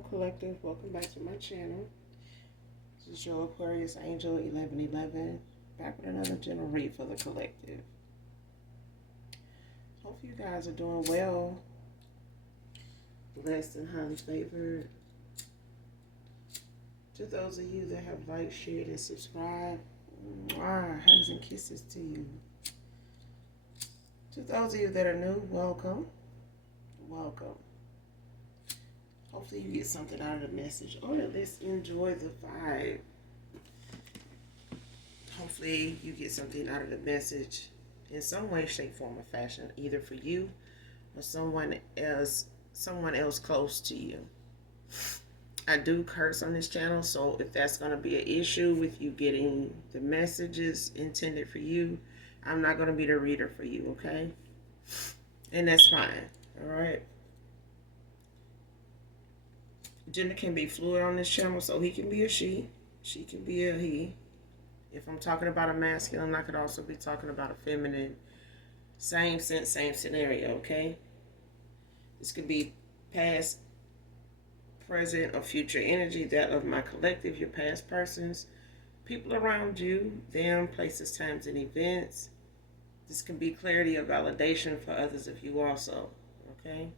Shalom Collective. Welcome back to my channel. This is your Aquarius Angel 1111. Back with another general read for the collective. Hope you guys are doing well. Blessed and highly favored. To those of you that have liked, shared, and subscribed, hugs and kisses to you. To those of you that are new, welcome. Welcome. Hopefully you get something out of the message, or at least enjoy the vibe. Hopefully you get something out of the message in some way, shape, form, or fashion, either for you or someone else close to you. I do curse on this channel, so if that's going to be an issue with you getting the messages intended for you, I'm not going to be the reader for you, okay? And that's fine, all right? Gender can be fluid on this channel, so he can be a she can be a he. If I'm talking about a masculine, I could also be talking about a feminine. Same sense, same scenario, okay? This could be past, present, or future energy, that of my collective, your past persons, people around you, them, places, times, and events. This can be clarity or validation for others of you also, okay?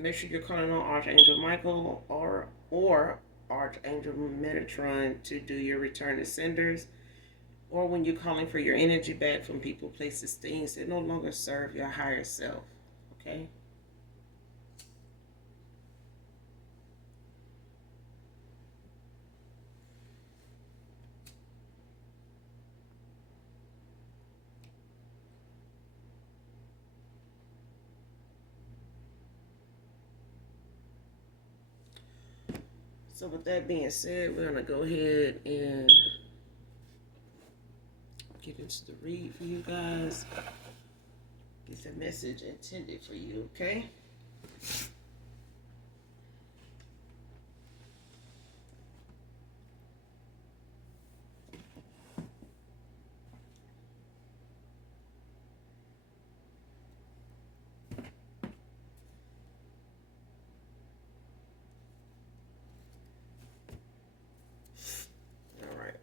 Make sure you're calling on Archangel Michael or Archangel Metatron to do your return to senders, or when you're calling for your energy back from people, places, things that no longer serve your higher self, okay? So with that being said, we're going to go ahead and get into the read for you guys. Get the message intended for you, okay? All right.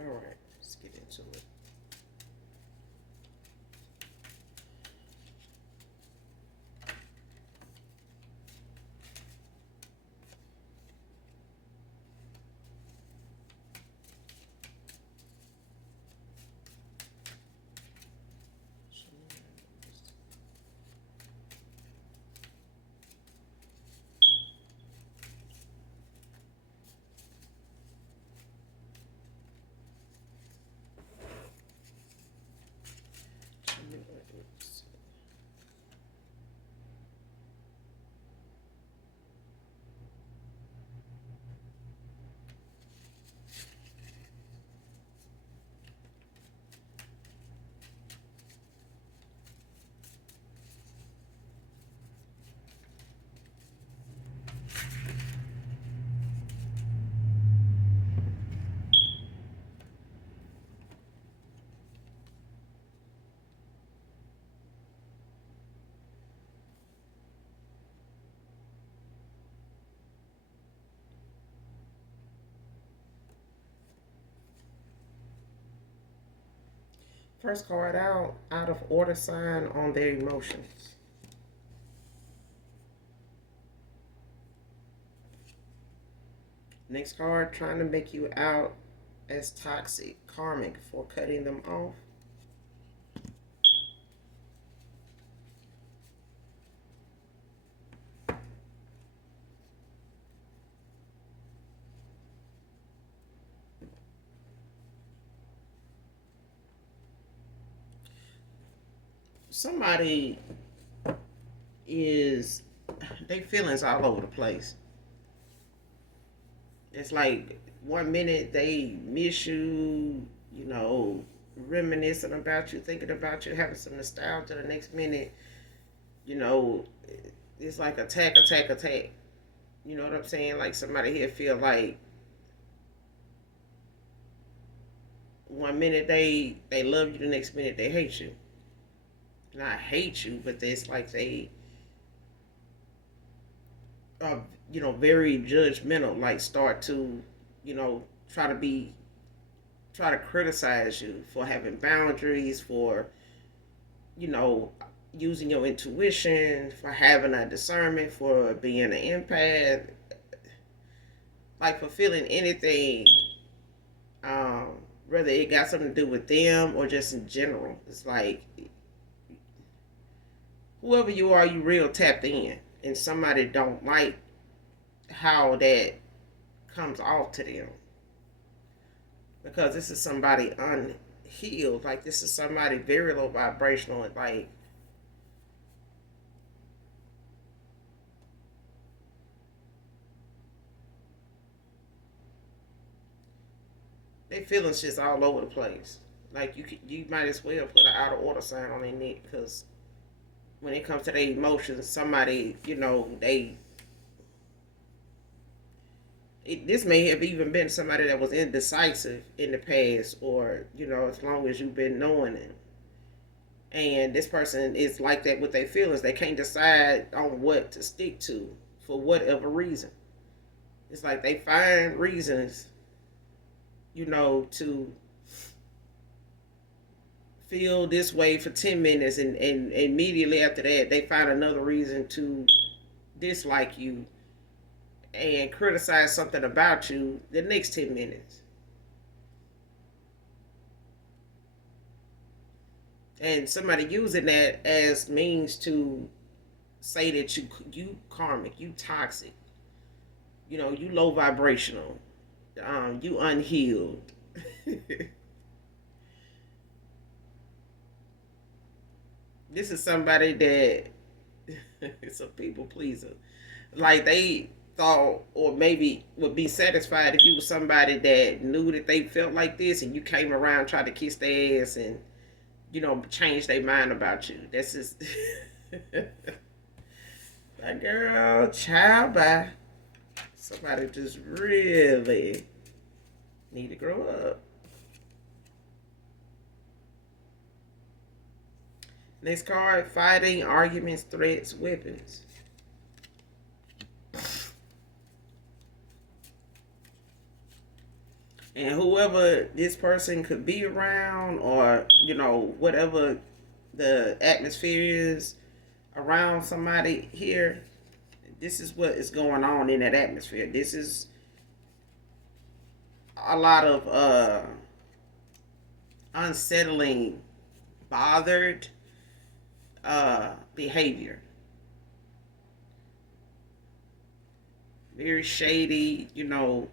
All right, let's get into it. First card out of order sign on their emotions. Next card, trying to make you out as toxic, karmic for cutting them off. somebody is, they feelings all over the place. It's like 1 minute they miss you, you know, reminiscing about you, thinking about you, having some nostalgia. The next minute, you know, it's like attack, attack, attack. You know what I'm saying? Like somebody here feel like 1 minute they love you, the next minute they hate you. Not hate you, but it's like they are, you know, very judgmental. Like start to, you know, try to criticize you for having boundaries, for, you know, using your intuition, for having a discernment, for being an empath, like for feeling anything, um, whether it got something to do with them or just in general. It's like whoever you are, you real tapped in, and somebody don't like how that comes off to them because this is somebody unhealed. Like this is somebody very low vibrational, and like they feelings just all over the place. Like you might as well put an out of order sign on their neck because when it comes to their emotions, somebody, you know, this may have even been somebody that was indecisive in the past, or you know, as long as you've been knowing them. And this person is like that with their feelings. They can't decide on what to stick to for whatever reason. It's like they find reasons, you know, to feel this way for 10 minutes, and immediately after that they find another reason to dislike you and criticize something about you the next 10 minutes. And somebody using that as means to say that you karmic, you toxic, you know, you low vibrational, you unhealed. This is somebody that it's a people pleaser. Like they thought, or maybe would be satisfied if you were somebody that knew that they felt like this, and you came around tried to kiss their ass and, you know, change their mind about you. That's just that girl, child, bye. Somebody just really need to grow up. Next card: fighting, arguments, threats, weapons. And whoever this person could be around, or you know, whatever the atmosphere is around somebody here, this is what is going on in that atmosphere. This is a lot of unsettling, bothered behavior. Very shady, you know.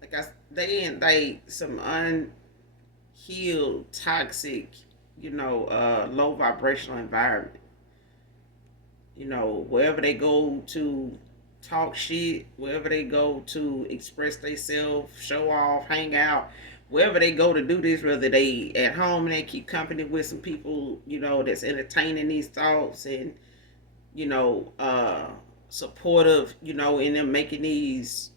Like they in like some unhealed, toxic, you know, low vibrational environment. You know, wherever they go to talk shit, wherever they go to express themselves, show off, hang out, wherever they go to do this, whether they at home and they keep company with some people, you know, that's entertaining these thoughts and, you know, supportive, you know, in them making these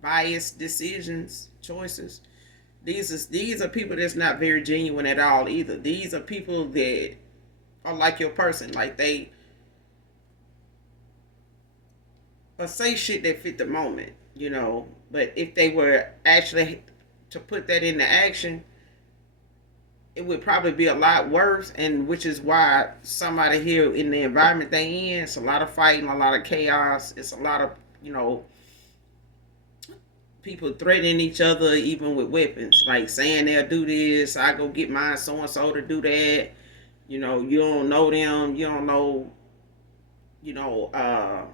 biased decisions, choices. These are people that's not very genuine at all either. These are people that are like your person. Like they or say shit that fit the moment, you know. But if they were actually to put that into action, it would probably be a lot worse. And which is why somebody here in the environment they in, it's a lot of fighting, a lot of chaos. It's a lot of, you know, people threatening each other even with weapons, like saying they'll do this, I go get my so and so to do that. You know, you don't know them, you don't know, you know,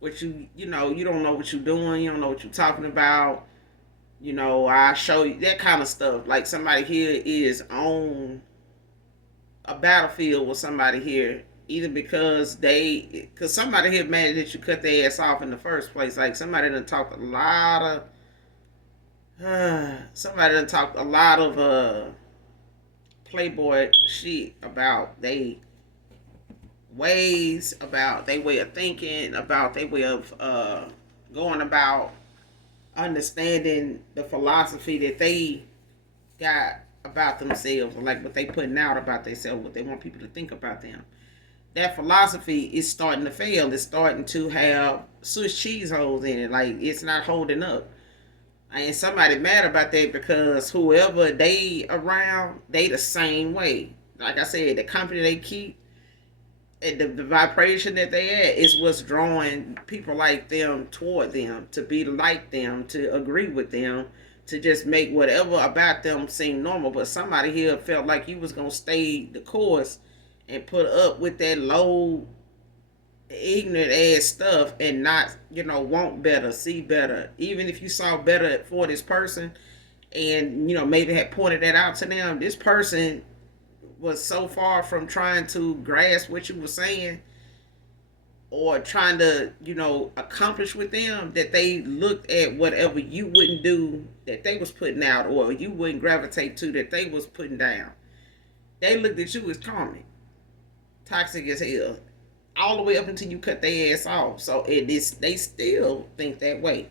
what you know, you don't know what you're doing, you don't know what you're talking about. You know, I show you that kind of stuff. Like somebody here is on a battlefield with somebody here, either because somebody here mad that you cut their ass off in the first place. Like somebody done talked a lot of playboy shit about they ways, about their way of thinking, about their way of going about understanding the philosophy that they got about themselves, or like what they putting out about themselves, what they want people to think about them. That philosophy is starting to fail. It's starting to have Swiss cheese holes in it. Like it's not holding up. And somebody mad about that because whoever they around, they the same way. Like I said, the company they keep and the vibration that they at is what's drawing people like them toward them, to be like them, to agree with them, to just make whatever about them seem normal. But somebody here felt like you was gonna stay the course and put up with that low ignorant ass stuff and not, you know, want better, see better. Even if you saw better for this person and, you know, maybe had pointed that out to them, this person was so far from trying to grasp what you were saying or trying to, you know, accomplish with them, that they looked at whatever you wouldn't do that they was putting out, or you wouldn't gravitate to that they was putting down. They looked at you as karmic, toxic as hell, all the way up until you cut their ass off. So it is, they still think that way.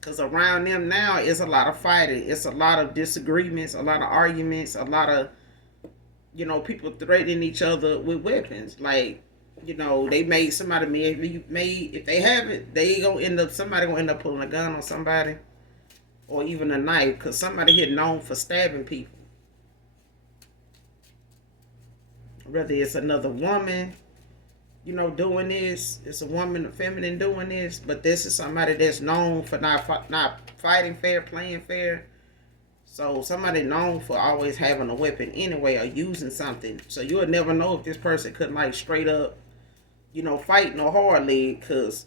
Because around them now is a lot of fighting. It's a lot of disagreements, a lot of arguments, a lot of, you know, people threatening each other with weapons. Like, you know, they made somebody if they have it, somebody gonna end up pulling a gun on somebody, or even a knife, because somebody here known for stabbing people. Whether it's another woman, you know, doing this, it's a woman, a feminine doing this, but this is somebody that's known for not fighting fair, playing fair. So somebody known for always having a weapon anyway, or using something. So you'll never know if this person could like straight up, you know, fight no hard leg, because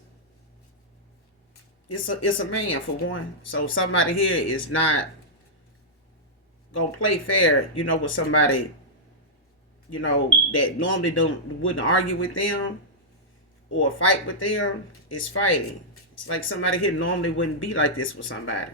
it's a man for one. So somebody here is not gonna play fair, you know, with somebody, you know, that normally wouldn't argue with them or fight with them, is fighting. It's like somebody here normally wouldn't be like this with somebody.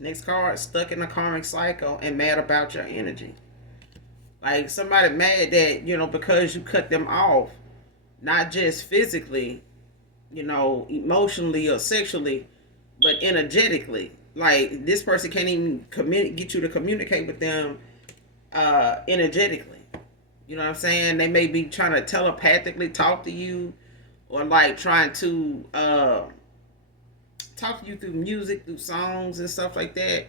Next card, stuck in a karmic cycle and mad about your energy. Like somebody mad that, you know, because you cut them off, not just physically, you know, emotionally or sexually, but energetically. Like this person can't even get you to communicate with them energetically. You know what I'm saying? They may be trying to telepathically talk to you, or like trying to talk to you through music, through songs and stuff like that.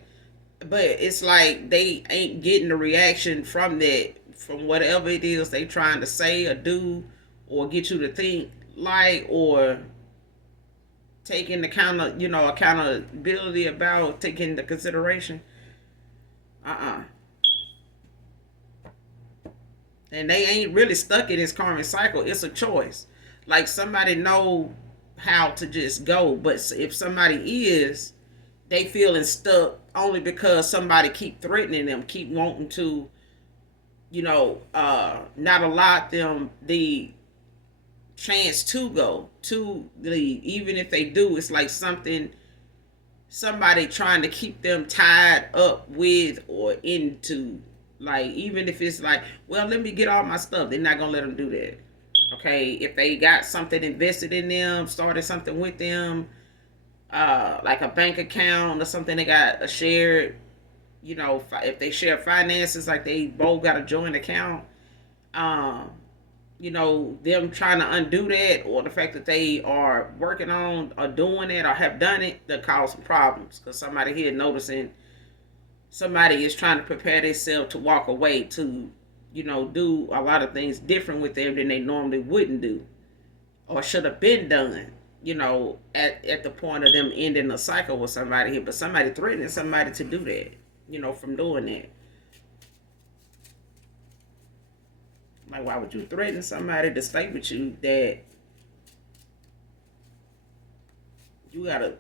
But it's like they ain't getting the reaction from that, from whatever it is they trying to say or do, or get you to think like, or take into accountability about, take into consideration. And they ain't really stuck in this karmic cycle. It's a choice. Like somebody know how to just go, but if somebody is, they feeling stuck only because somebody keep threatening them, keep wanting to, you know, not allow them the chance to go, to leave. Even if they do, it's like somebody trying to keep them tied up with or into. Like, even if it's like, well, let me get all my stuff, they're not gonna let them do that. Okay, if they got something invested in them, started something with them, like a bank account or something, they got a shared, you know, if they share finances, like they both got a joint account, them trying to undo that, or the fact that they are working on or doing it or have done it, that cause some problems. Because somebody here noticing somebody is trying to prepare themselves to walk away to, do a lot of things different with them than they normally wouldn't do or should have been done, at the point of them ending a cycle with somebody here. But somebody threatening somebody to do that, from doing that. Like, why would you threaten somebody to stay with you that you gotta,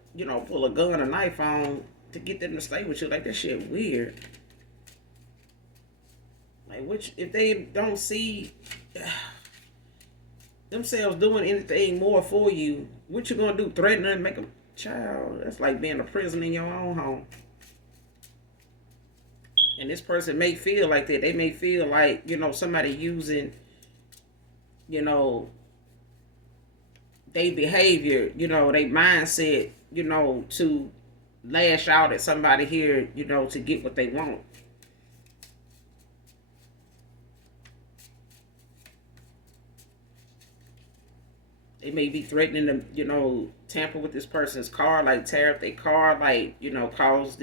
pull a gun or knife on to get them to stay with you? Like, that shit weird. Like, which, if they don't see themselves doing anything more for you, what you gonna do? Threaten them and make them child? That's like being a prison in your own home. And this person may feel like that. They may feel like, somebody using, their behavior, their mindset, to lash out at somebody here, to get what they want. They may be threatening to, tamper with this person's car, like tear up their car, like, cause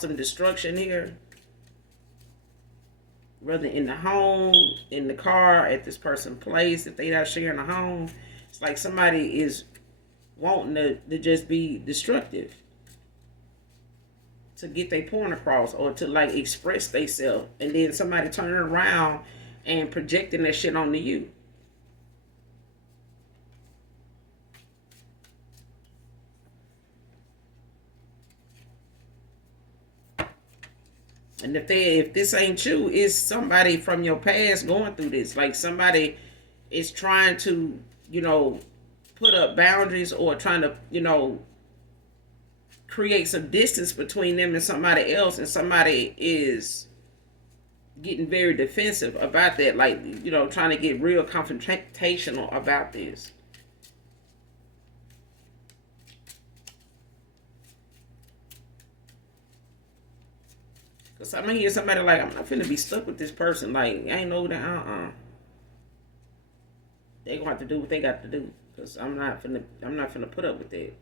some destruction here. Whether in the home, in the car, at this person's place, if they not sharing a home. It's like somebody is wanting to just be destructive to get their point across, or to like express themselves, and then somebody turning around and projecting that shit onto you. And if this ain't you, it's somebody from your past going through this. Like, somebody is trying to, put up boundaries, or trying to, create some distance between them and somebody else, and somebody is getting very defensive about that. Like, trying to get real confrontational about this. Cause I'm hear somebody like, I'm not finna be stuck with this person. Like, I ain't know that. They gonna have to do what they got to do. Cause I'm not finna put up with that.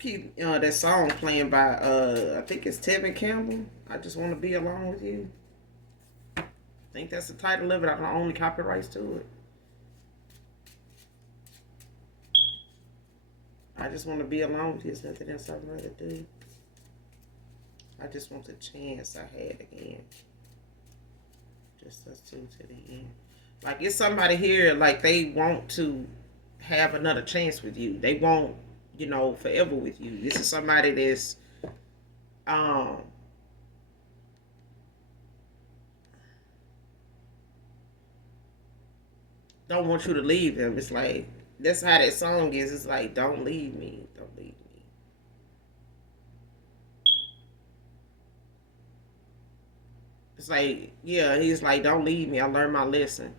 Keep that song playing by I think it's Tevin Campbell. I just want to be alone with you. I think that's the title of it. I don't own the copyrights to it. I just want to be alone with you. There's nothing else I'd rather do. I just want the chance I had again. Just us two to the end. Like, it's somebody here, like, they want to have another chance with you. They want, forever with you. This is somebody that's um don't want you to leave them. It's like, that's how that song is. It's like, don't leave me. Don't leave me. It's like, yeah, he's like, don't leave me. I learned my lesson.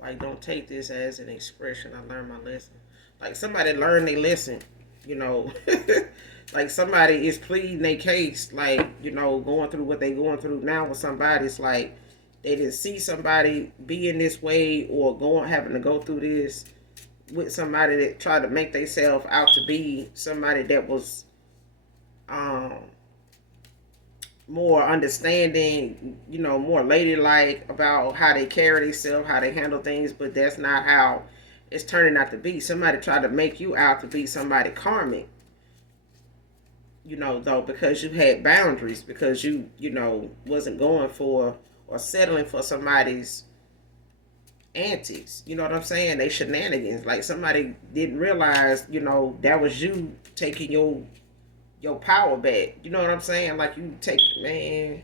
Like, don't take this as an expression. I learned my lesson. Like, somebody learned their lesson, you know. Like, somebody is pleading their case, like, going through what they going through now with somebody. It's like they didn't see somebody being this way, or having to go through this with somebody that tried to make themselves out to be somebody that was um, more understanding, more ladylike about how they carry themselves, how they handle things, but that's not how it's turning out to be. Somebody tried to make you out to be somebody karmic, though, because you had boundaries, because you wasn't going for or settling for somebody's antics. You know what I'm saying? They shenanigans. Like somebody didn't realize, that was you taking your power back. You know what I'm saying? Like you take, man.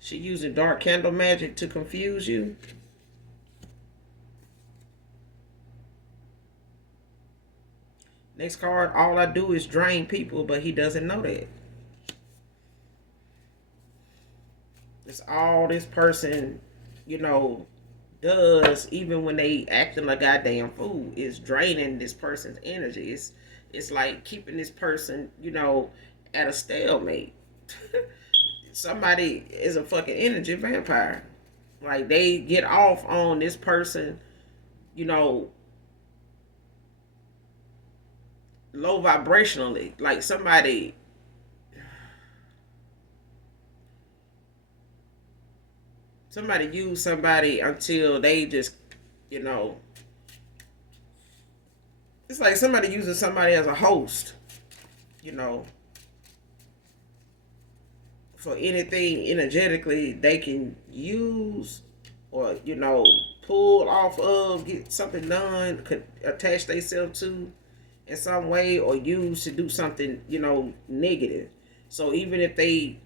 She using dark candle magic to confuse you. Next card, all I do is drain people, but he doesn't know that. It's all this person, does, even when they acting like goddamn fool, is draining this person's energy. It's like keeping this person, at a stalemate. Somebody is a fucking energy vampire. Like they get off on this person, low vibrationally. Like somebody use somebody until they just, you know, it's like somebody using somebody as a host, you know, for anything energetically they can use or, pull off of, get something done, could attach themselves to in some way or use to do something, negative. So even if they,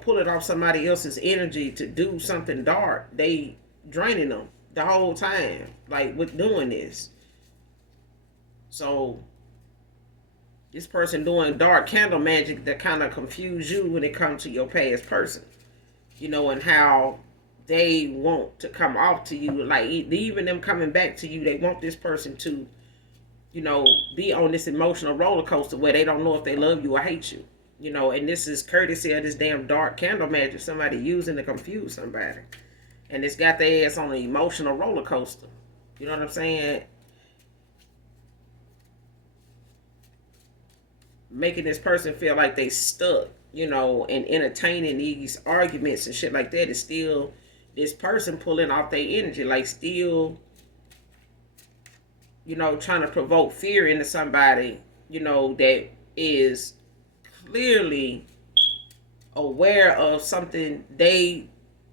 pull it off somebody else's energy to do something dark, they draining them the whole time, like with doing this. So this person doing dark candle magic that kind of confuse you when it comes to your past person, and how they want to come off to you, like even them coming back to you, they want this person to, be on this emotional roller coaster where they don't know if they love you or hate you. And this is courtesy of this damn dark candle magic somebody using to confuse somebody. And it's got their ass on an emotional roller coaster. You know what I'm saying? Making this person feel like they stuck, and entertaining these arguments and shit like that is still this person pulling off their energy, like still, trying to provoke fear into somebody, that is clearly aware of something they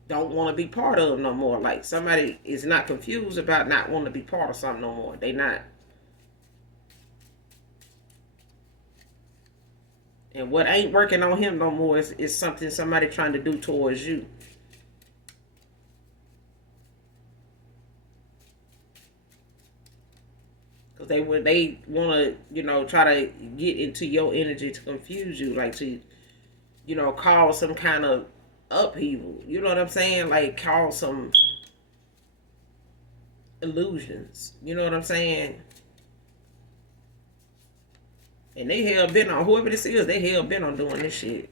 don't want to be part of no more. Like somebody is not confused about not wanting to be part of something no more. They not. And what ain't working on him no more is something somebody trying to do towards you. Because they want to, try to get into your energy to confuse you, like to, cause some kind of upheaval. You know what I'm saying? Like cause some illusions. You know what I'm saying? And they hell bent on, whoever this is, they hell bent on doing this shit.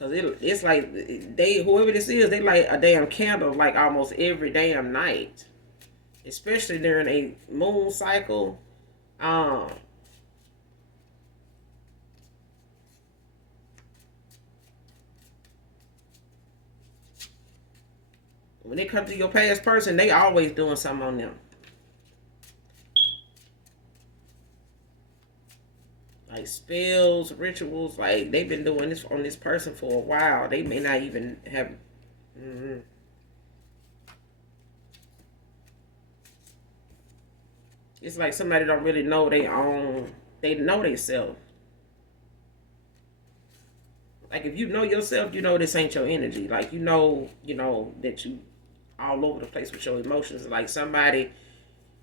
Cause it's like whoever this is, they light a damn candle like almost every damn night, especially during a moon cycle. When it comes to your past person, they always doing something on them. Like spells, rituals, like they've been doing this on this person for a while. They may not even have. Mm-hmm. It's like somebody don't really know they own. They know themselves. Like if you know yourself, you know this ain't your energy. Like you know that you all over the place with your emotions. Like somebody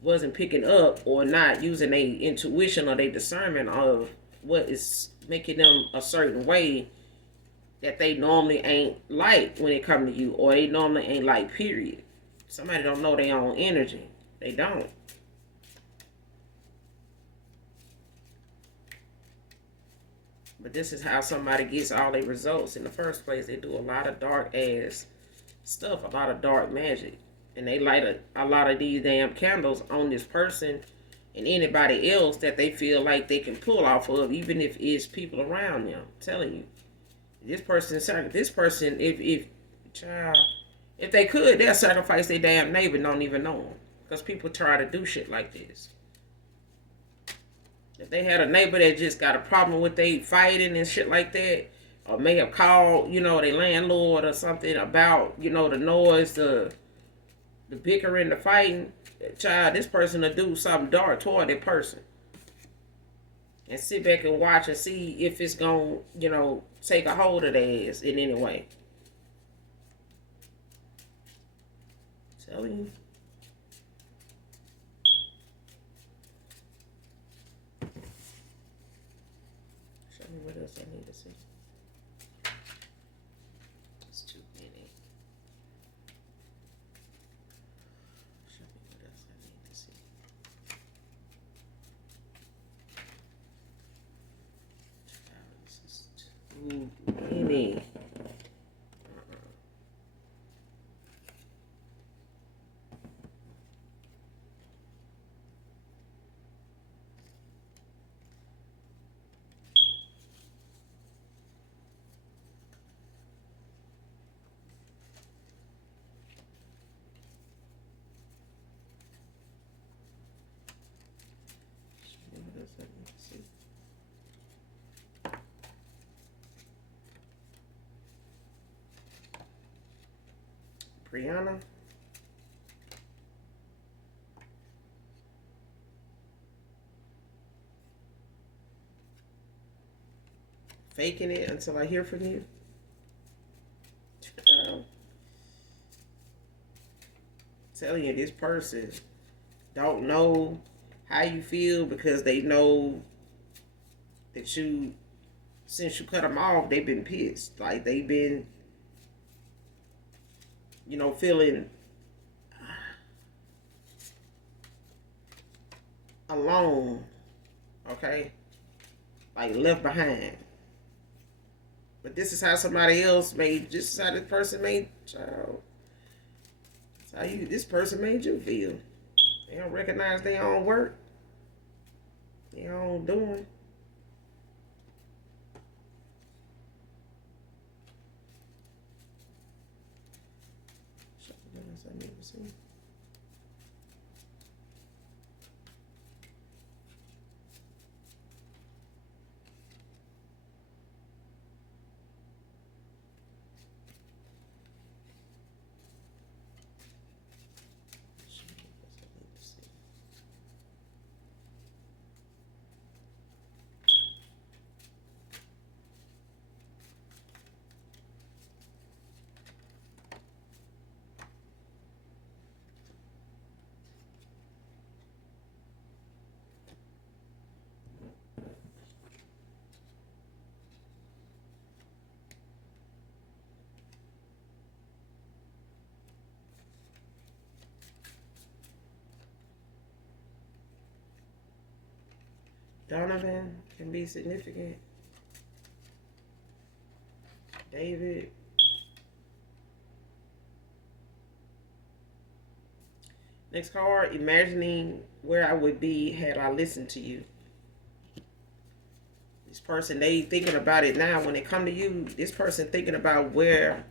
wasn't picking up or not using their intuition or their discernment of what is making them a certain way that they normally ain't like when it come to you, or they normally ain't like, period. Somebody don't know their own energy. They don't. But this is how somebody gets all their results in the first place. They do a lot of dark ass stuff, a lot of dark magic. And they light a lot of these damn candles on this person and anybody else that they feel like they can pull off of, even if it's people around them. I'm telling you, this person, if child, if they could, they'll sacrifice their damn neighbor, don't even know them, because people try to do shit like this. If they had a neighbor that just got a problem with they fighting and shit like that, or may have called, their landlord or something about, the noise, the bickering, the fighting, child, this person will do something dark toward that person. And sit back and watch and see if it's going to, take a hold of their ass in any way. I'm telling you. Show me what else I need to see. It's too many. Show me what else I need to see. This is too many. Brianna. Faking it until I hear from you. Telling you, this person don't know how you feel, because they know that since you cut them off, they've been pissed. Like, they've been, feeling alone, okay? Like, left behind. But this is how somebody else made, this is how this person made, child. That's how this person made you feel. They don't recognize their own work, their own doing. Something else I never seen. Donovan can be significant. David. Next card, imagining where I would be had I listened to you. This person, they thinking about it now. When they come to you, this person thinking about where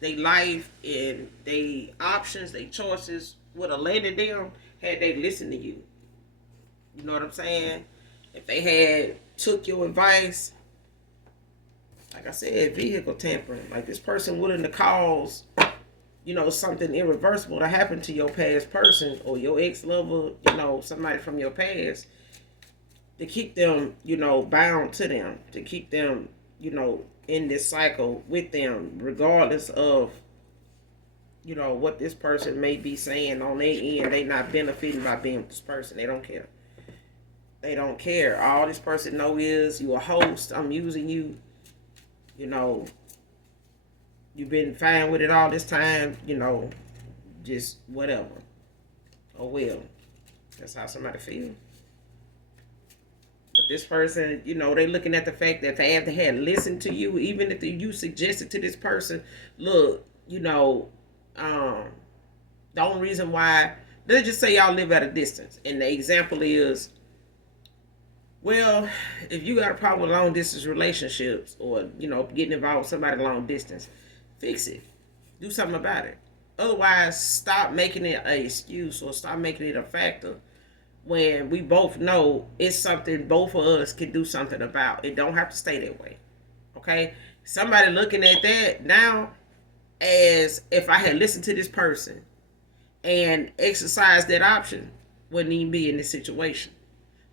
they life and they options, they choices would have landed them had they listened to you. You know what I'm saying? If they had took your advice, like I said, vehicle tampering. Like, this person willing to cause, something irreversible to happen to your past person or your ex-lover, somebody from your past, to keep them, bound to them, to keep them, in this cycle with them, regardless of, what this person may be saying on their end. They not benefiting by being with this person. They don't care. They don't care. All this person know is you a host. I'm using you. You've been fine with it all this time. Just whatever. Oh well. That's how somebody feels. But this person, they looking at the fact that they had listened to you, even if you suggested to this person, look, they The only reason why, let's just say y'all live at a distance, and the example is, well, if you got a problem with long distance relationships, or getting involved with somebody long distance, fix it. Do something about it. Otherwise, stop making it an excuse or stop making it a factor when we both know it's something both of us can do something about. It don't have to stay that way. Okay? Somebody looking at that now as if I had listened to this person and exercised that option, wouldn't even be in this situation.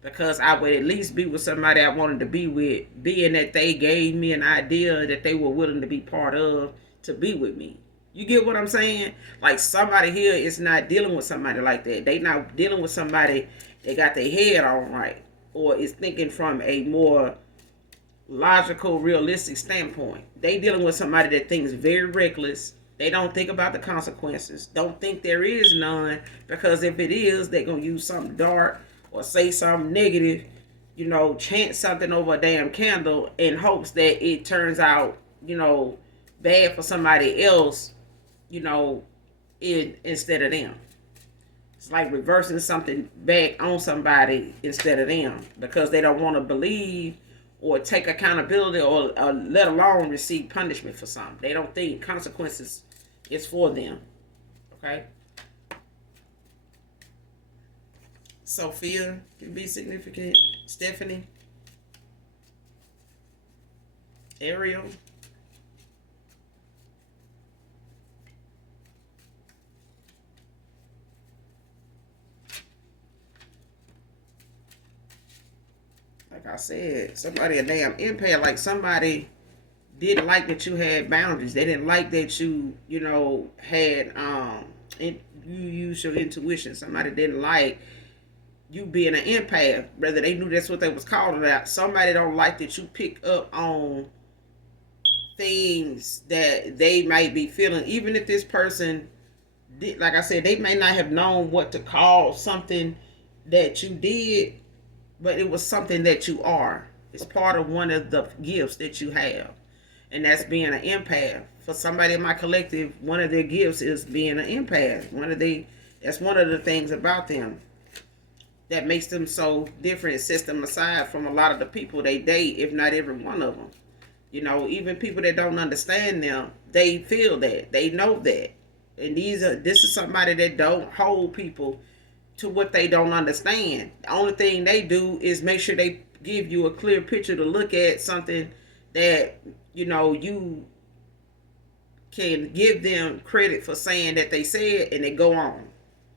Because I would at least be with somebody I wanted to be with, being that they gave me an idea that they were willing to be part of to be with me. You get what I'm saying? Like, somebody here is not dealing with somebody like that. They not dealing with somebody that got their head on right, or is thinking from a more logical, realistic standpoint. They dealing with somebody that thinks very reckless. They don't think about the consequences. Don't think there is none, because if it is, they're gonna use something dark or say something negative, chant something over a damn candle in hopes that it turns out, bad for somebody else, instead of them. It's like reversing something back on somebody instead of them, because they don't want to believe or take accountability, or let alone receive punishment for something. They don't think consequences is for them. Okay? Sophia can be significant. Stephanie. Ariel. Like I said, somebody a damn empath. Like, somebody didn't like that you had boundaries. They didn't like that you, had you use your intuition. Somebody didn't like you being an empath. Whether they knew that's what they was called about. Somebody don't like that you pick up on things that they might be feeling. Even if this person did, like I said, they may not have known what to call something that you did, but it was something that you are. It's part of one of the gifts that you have, and that's being an empath. For somebody in my collective, one of their gifts is being an empath. That's one of the things about them that makes them so different, sets them aside from a lot of the people they date, if not every one of them. Even people that don't understand them, they feel that, they know that, and this is somebody that don't hold people to what they don't understand. The only thing they do is make sure they give you a clear picture to look at, something that you can give them credit for saying that they said, and they go on.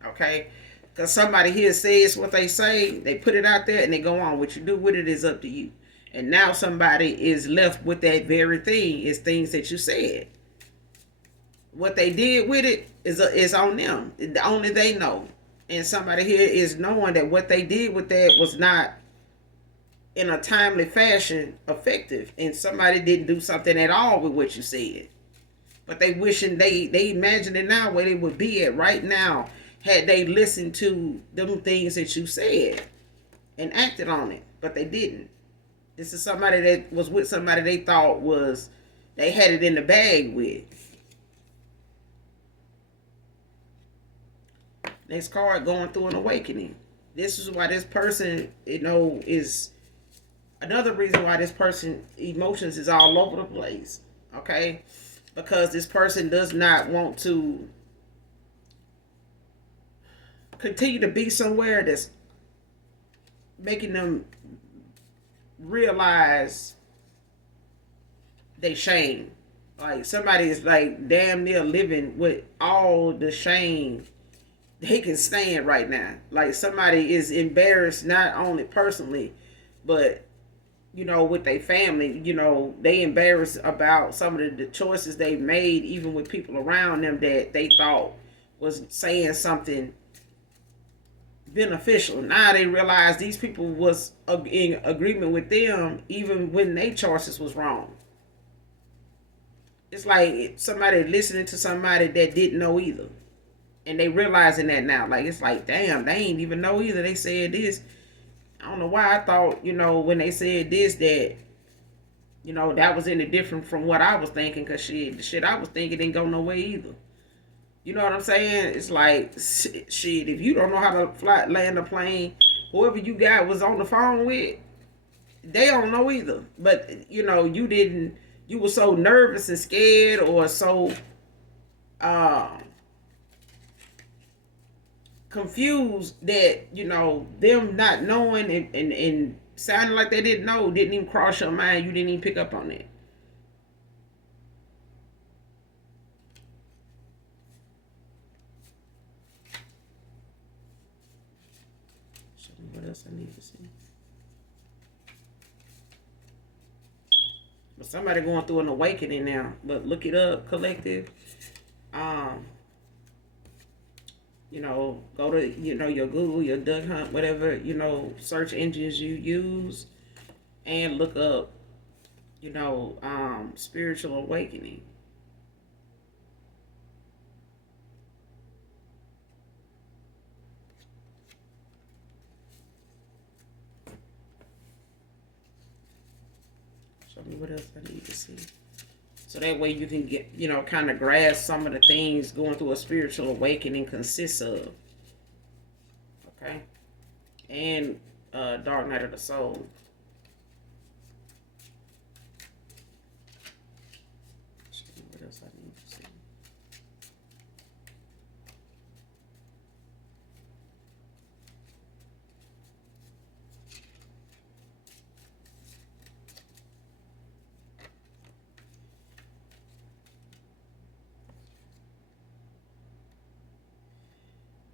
Okay? Because somebody here says what they say, they put it out there, and they go on. What you do with it is up to you. And now somebody is left with that very thing, is things that you said. What they did with it is on them. Only they know. And somebody here is knowing that what they did with that was not in a timely fashion effective. And somebody didn't do something at all with what you said. But they wishing they imagining now where they would be at right now had they listened to them things that you said and acted on it. But they didn't. This is somebody that was with somebody they thought they had it in the bag with. Next card, going through an awakening. This is why this person, is another reason why this person emotions is all over the place. Okay? Because this person does not want to continue to be somewhere that's making them realize they shame. Like, somebody is like damn near living with all the shame they can stand right now. Like, somebody is embarrassed, not only personally, but with their family. They embarrassed about some of the choices they made, even with people around them that they thought was saying something beneficial. Now they realize these people was in agreement with them even when their choices was wrong. It's like somebody listening to somebody that didn't know either. And they realizing that now. Like, it's like, damn, they ain't even know either. They said this. I don't know why I thought, when they said this, that, that was any different from what I was thinking. Because the shit I was thinking didn't go nowhere either. You know what I'm saying? It's like, shit, if you don't know how to land a plane, whoever you got was on the phone with, they don't know either. But, you were so nervous and scared, or so uh, confused that, them not knowing and sounding like they didn't know, didn't even cross your mind. You didn't even pick up on it. Show me what else I need to see. But somebody going through an awakening now. But look it up, collective. Um, go to, your Google, your Duck Hunt, whatever, search engines you use, and look up, spiritual awakening. Show me what else I need to see. So that way you can get, kind of grasp some of the things going through a spiritual awakening consists of. Okay? And Dark Night of the Soul. Show me what else I need to see.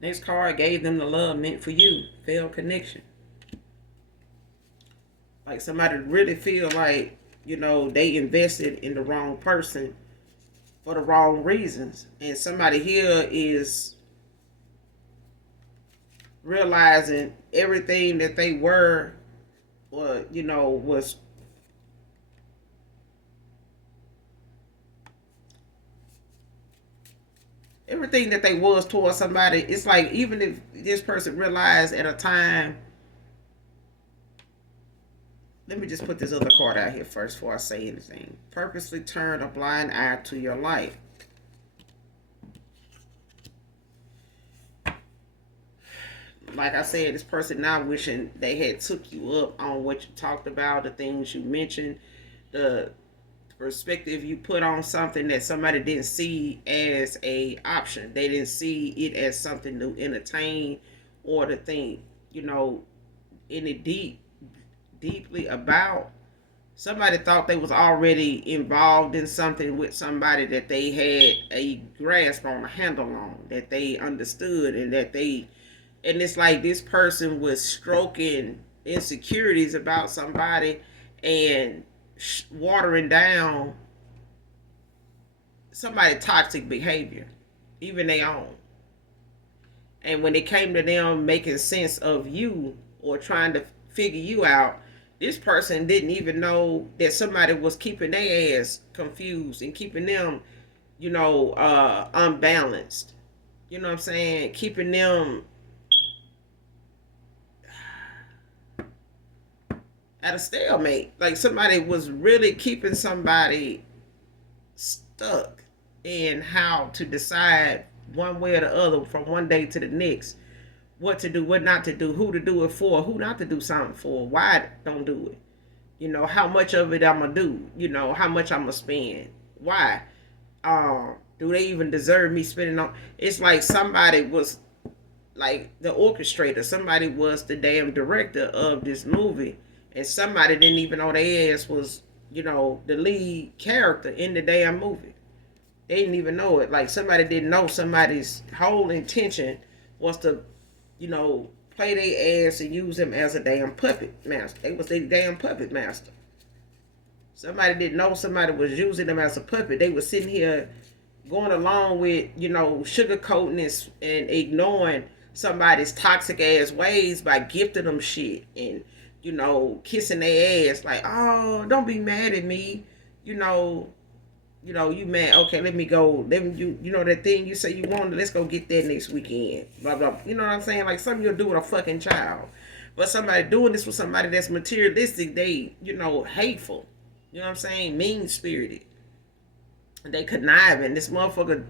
Next card, gave them the love meant for you. Failed connection. Like somebody really feel like, they invested in the wrong person for the wrong reasons. And somebody here is realizing everything that they were, or, was everything that they was towards somebody. It's like, even if this person realized at a time, let me just put this other card out here first before I say anything. Purposely turn a blind eye to your life. Like I said, this person now wishing they had took you up on what you talked about, the things you mentioned, the perspective you put on something that somebody didn't see as a option. They didn't see it as something to entertain or to think, in it deeply about. Somebody thought they was already involved in something with somebody that they had a grasp on, a handle on, that they understood, and it's like this person was stroking insecurities about somebody and watering down somebody's toxic behavior, even their own. And when it came to them making sense of you or trying to figure you out, this person didn't even know that somebody was keeping their ass confused and keeping them, unbalanced. You know what I'm saying? Keeping them at a stalemate. Like somebody was really keeping somebody stuck in how to decide one way or the other from one day to the next, what to do, what not to do, who to do it for, who not to do something for, why don't do it, how much of it I'm gonna do, how much I'm gonna spend, why, do they even deserve me spending on. It's like somebody was like the orchestrator, somebody was the damn director of this movie, and somebody didn't even know their ass was, the lead character in the damn movie. They didn't even know it. Like somebody didn't know somebody's whole intention was to, play their ass and use them as a damn puppet master. They was their damn puppet master. Somebody didn't know somebody was using them as a puppet. They were sitting here going along with, sugarcoating and ignoring somebody's toxic ass ways by gifting them shit and, kissing their ass like, oh, don't be mad at me, you mad, okay, let me go, that thing you say you wanted, let's go get that next weekend, blah blah, you know what I'm saying? Like something you'll do with a fucking child. But somebody doing this with somebody that's materialistic, they, hateful, you know what I'm saying, mean spirited, they conniving. This motherfucker,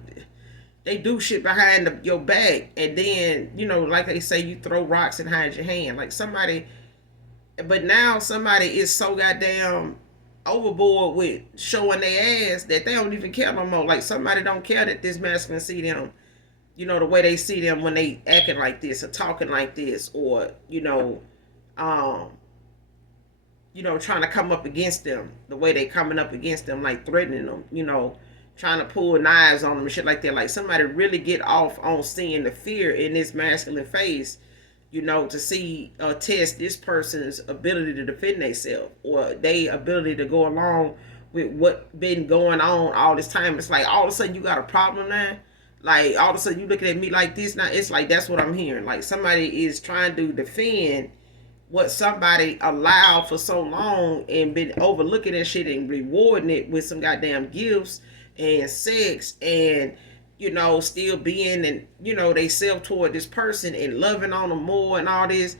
They do shit behind your back, and then like they say, you throw rocks and hide your hand. Like somebody, but now somebody is so goddamn overboard with showing their ass that they don't even care no more. Like somebody don't care that this masculine see them, the way they see them when they acting like this or talking like this, or um, trying to come up against them the way they coming up against them, like threatening them, trying to pull knives on them and shit like that. Like somebody really get off on seeing the fear in this masculine face, to see or test this person's ability to defend themselves or their ability to go along with what been going on all this time. It's like all of a sudden you got a problem now. Like all of a sudden you looking at me like this now. It's like that's what I'm hearing. Like somebody is trying to defend what somebody allowed for so long and been overlooking that shit and rewarding it with some goddamn gifts and sex and still being and they self toward this person and loving on them more and all this,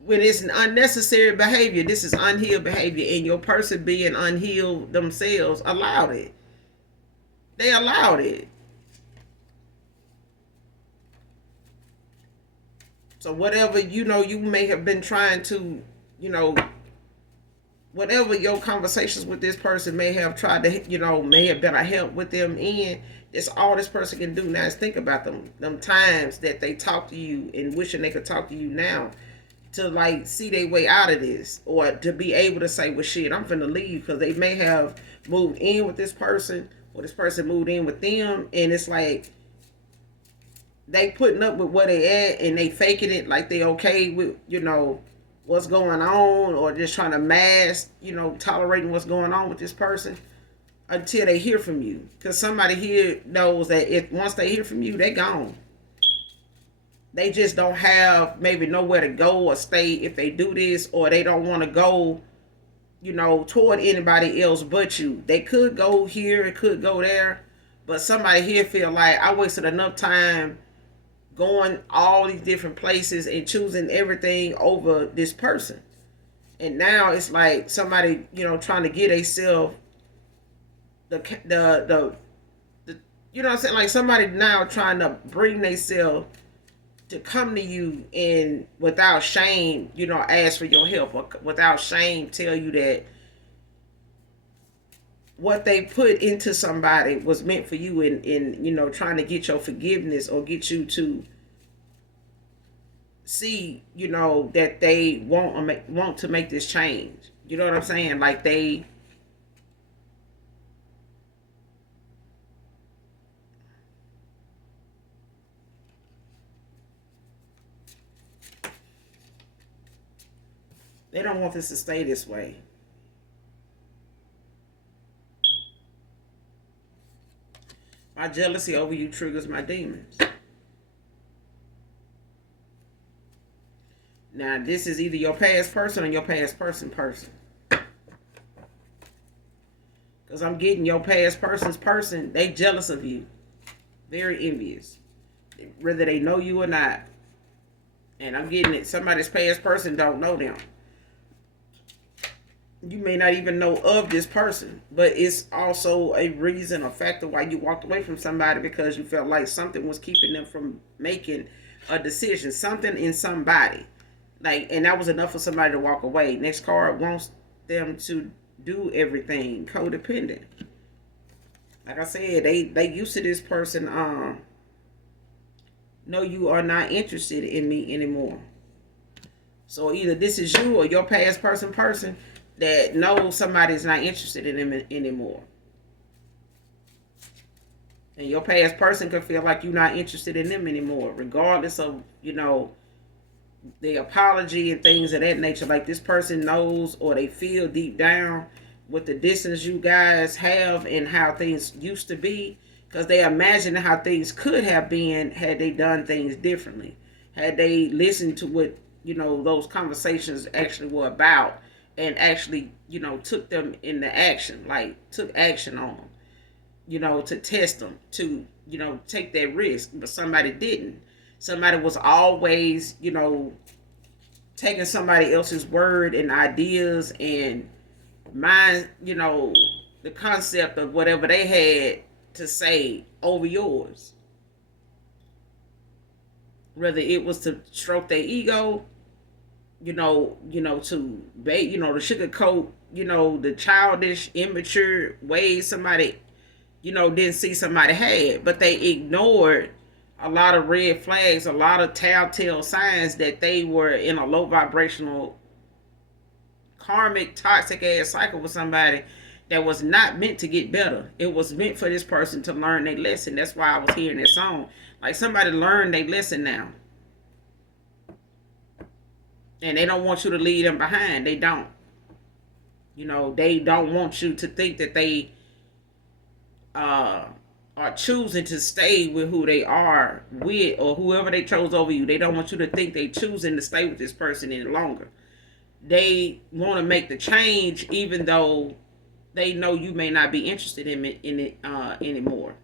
when it's an unnecessary behavior. This is unhealed behavior, and your person being unhealed themselves allowed it. They allowed it. So whatever you may have been trying to whatever your conversations with this person may have tried to may have been a help with them in, it's all this person can do now is think about them times that they talk to you and wishing they could talk to you now, to like see their way out of this, or to be able to say, well shit, I'm finna leave, because they may have moved in with this person or this person moved in with them, and it's like they putting up with where they at and they faking it like they okay with what's going on, or just trying to mask tolerating what's going on with this person until they hear from you, because somebody here knows that if once they hear from you, they gone. They just don't have maybe nowhere to go or stay if they do this, or they don't want to go toward anybody else but you. They could go here, it could go there, but somebody here feel like I wasted enough time going all these different places and choosing everything over this person. And now it's like somebody trying to get themselves the you know what I'm saying, like somebody now trying to bring themselves to come to you and without shame ask for your help, or without shame tell you that what they put into somebody was meant for you, and trying to get your forgiveness or get you to see that they want to make this change. You know what I'm saying? Like they don't want this to stay this way. My jealousy over you triggers my demons. Now, this is either your past person or your past person. Because I'm getting your past person's person, they jealous of you. Very envious. Whether they know you or not. And I'm getting it. Somebody's past person don't know them. You may not even know of this person, but it's also a reason, a factor why you walked away from somebody, because you felt like something was keeping them from making a decision, something in somebody, like, and that was enough for somebody to walk away. Next card wants them to do everything, codependent. Like I said, they used to this person. No, you are not interested in me anymore. So either this is you or your past person that knows somebody's not interested in them anymore. And your past person could feel like you're not interested in them anymore, regardless of, the apology and things of that nature. Like this person knows, or they feel deep down with the distance you guys have and how things used to be, because they imagine how things could have been had they done things differently, had they listened to what those conversations actually were about, and actually, took them into action, like took action on them, to test them, to, take that risk. But somebody didn't. Somebody was always, taking somebody else's word and ideas and mind, the concept of whatever they had to say over yours. whether it was to stroke their ego, to bait, to sugarcoat, the childish, immature ways somebody, didn't see somebody had, but they ignored a lot of red flags, a lot of telltale signs that they were in a low vibrational, karmic, toxic ass cycle with somebody that was not meant to get better. It was meant for this person to learn their lesson. That's why I was hearing that song. Like somebody learned their lesson now. And they don't want you to leave them behind. They don't. They don't want you to think that they are choosing to stay with who they are with, or whoever they chose over you. They don't want you to think they choosing to stay with this person any longer. They want to make the change even though they know you may not be interested in it anymore.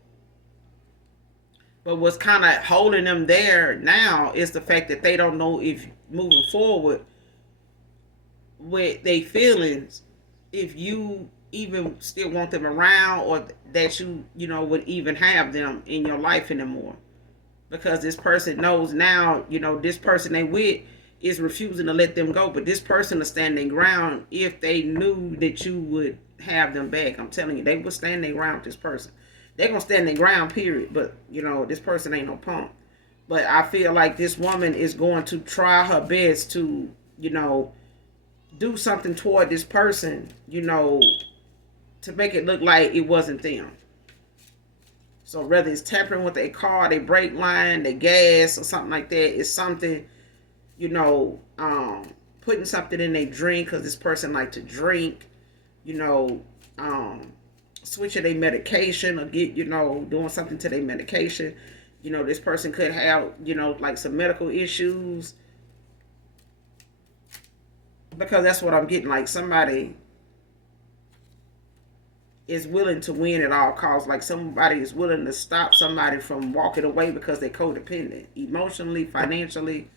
But what's kind of holding them there now is the fact that they don't know if moving forward with their feelings, if you even still want them around, or that you would even have them in your life anymore. Because this person knows now, this person they with is refusing to let them go, but this person is standing ground if they knew that you would have them back. I'm telling you, they would stand their ground with this person. They're gonna stand their ground, period. But this person ain't no punk. But I feel like this woman is going to try her best to do something toward this person, to make it look like it wasn't them. So whether it's tampering with their car, their brake line, their gas, or something like that, it's something, putting something in their drink because this person like to drink, switching their medication, or doing something to their medication. This person could have, like some medical issues. Because that's what I'm getting. Like somebody is willing to win at all costs. Like somebody is willing to stop somebody from walking away because they're codependent, emotionally, financially.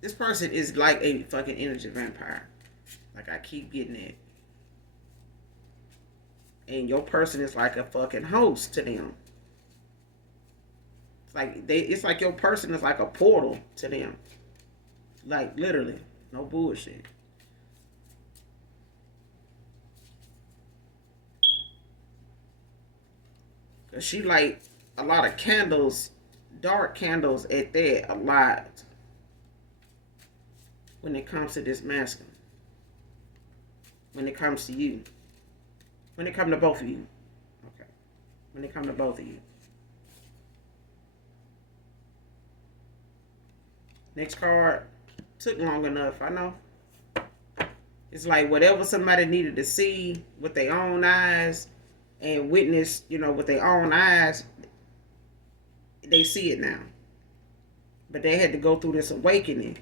This person is like a fucking energy vampire. Like I keep getting it. And your person is like a fucking host to them. It's like your person is like a portal to them. Like literally, no bullshit. Cause she like a lot of candles, dark candles at that, a lot. When it comes to this masculine. When it comes to you. When it comes to both of you. Okay. When it comes to both of you. Next card. Took long enough, I know. It's like whatever somebody needed to see with their own eyes and witness, with their own eyes, they see it now. But they had to go through this awakening.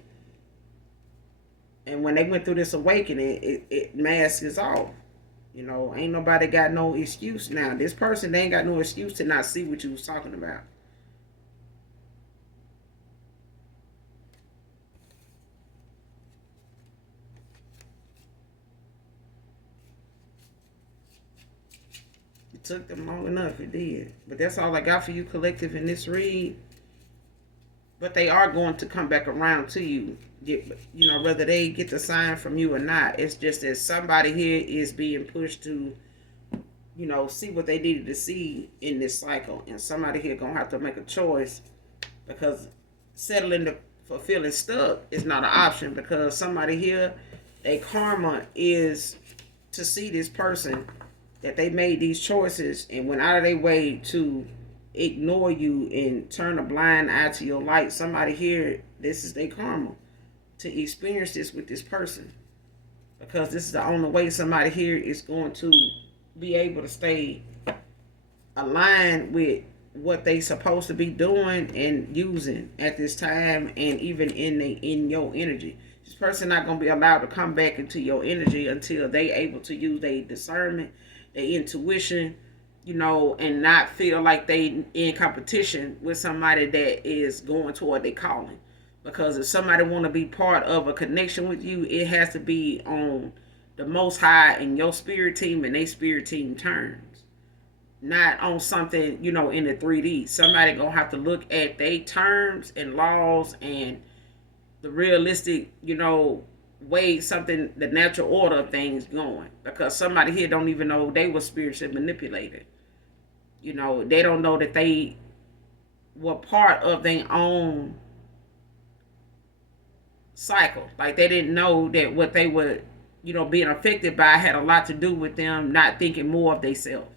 And when they went through this awakening, it masks off. Ain't nobody got no excuse now. This person, they ain't got no excuse to not see what you was talking about. It took them long enough, it did. But that's all I got for you, collective, in this read. But they are going to come back around to you. Whether they get the sign from you or not. It's just that somebody here is being pushed to, see what they needed to see in this cycle. And somebody here going to have to make a choice. Because settling for feeling stuck is not an option. Because somebody here, their karma is to see this person, that they made these choices and went out of their way to ignore you and turn a blind eye to your light. Somebody here, this is their karma, to experience this with this person, because this is the only way somebody here is going to be able to stay aligned with what they supposed to be doing and using at this time, and even in your energy. This person not going to be allowed to come back into your energy until they able to use their discernment, their intuition, and not feel like they in competition with somebody that is going toward their calling. Because if somebody want to be part of a connection with you, it has to be on the Most High and your spirit team and their spirit team terms, not on something, you know, in the 3D. Somebody gonna have to look at their terms and laws and the realistic, you know, way something, the natural order of things going. Because somebody here don't even know they were spiritually manipulated. You know, they don't know that they were part of their own cycle. Like they didn't know that what they were, you know, being affected by had a lot to do with them not thinking more of themselves.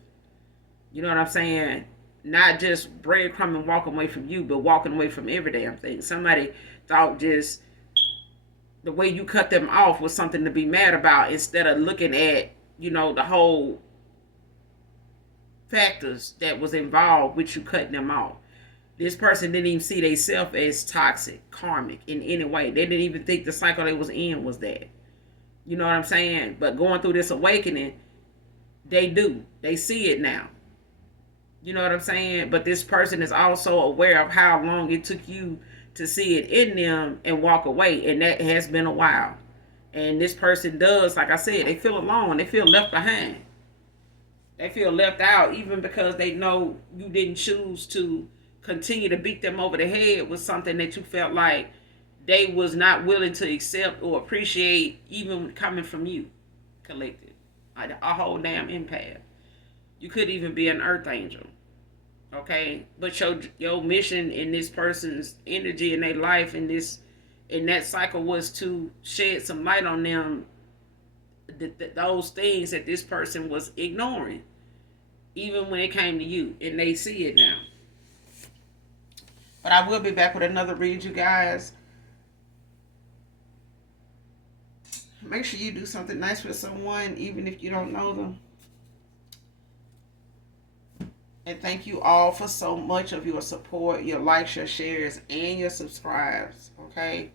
You know what I'm saying? Not just breadcrumbing walking away from you, but walking away from every damn thing. Somebody thought just the way you cut them off was something to be mad about instead of looking at, you know, the whole factors that was involved with you cutting them off. This person didn't even see themselves as toxic, karmic in any way. They didn't even think the cycle they was in was that. You know what I'm saying? But going through this awakening, they do. They see it now. You know what I'm saying? But this person is also aware of how long it took you to see it in them and walk away. And that has been a while. And this person does, like I said, they feel alone. They feel left behind. They feel left out even because they know you didn't choose to continue to beat them over the head with something that you felt like they was not willing to accept or appreciate even coming from you, collective. A whole damn empath. You could even be an earth angel. Okay? But your mission in this person's energy in their life in that cycle was to shed some light on them, those things that this person was ignoring, even when it came to you, and they see it now. But I will be back with another read, you guys. Make sure you do something nice for someone, even if you don't know them. And thank you all for so much of your support, your likes, your shares, and your subscribes. Okay?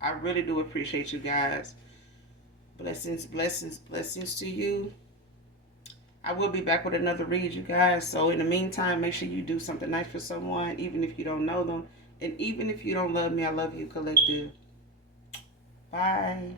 I really do appreciate you guys. Blessings, blessings, blessings to you. I will be back with another read, you guys. So in the meantime, make sure you do something nice for someone, even if you don't know them. And even if you don't love me, I love you, collective. Bye.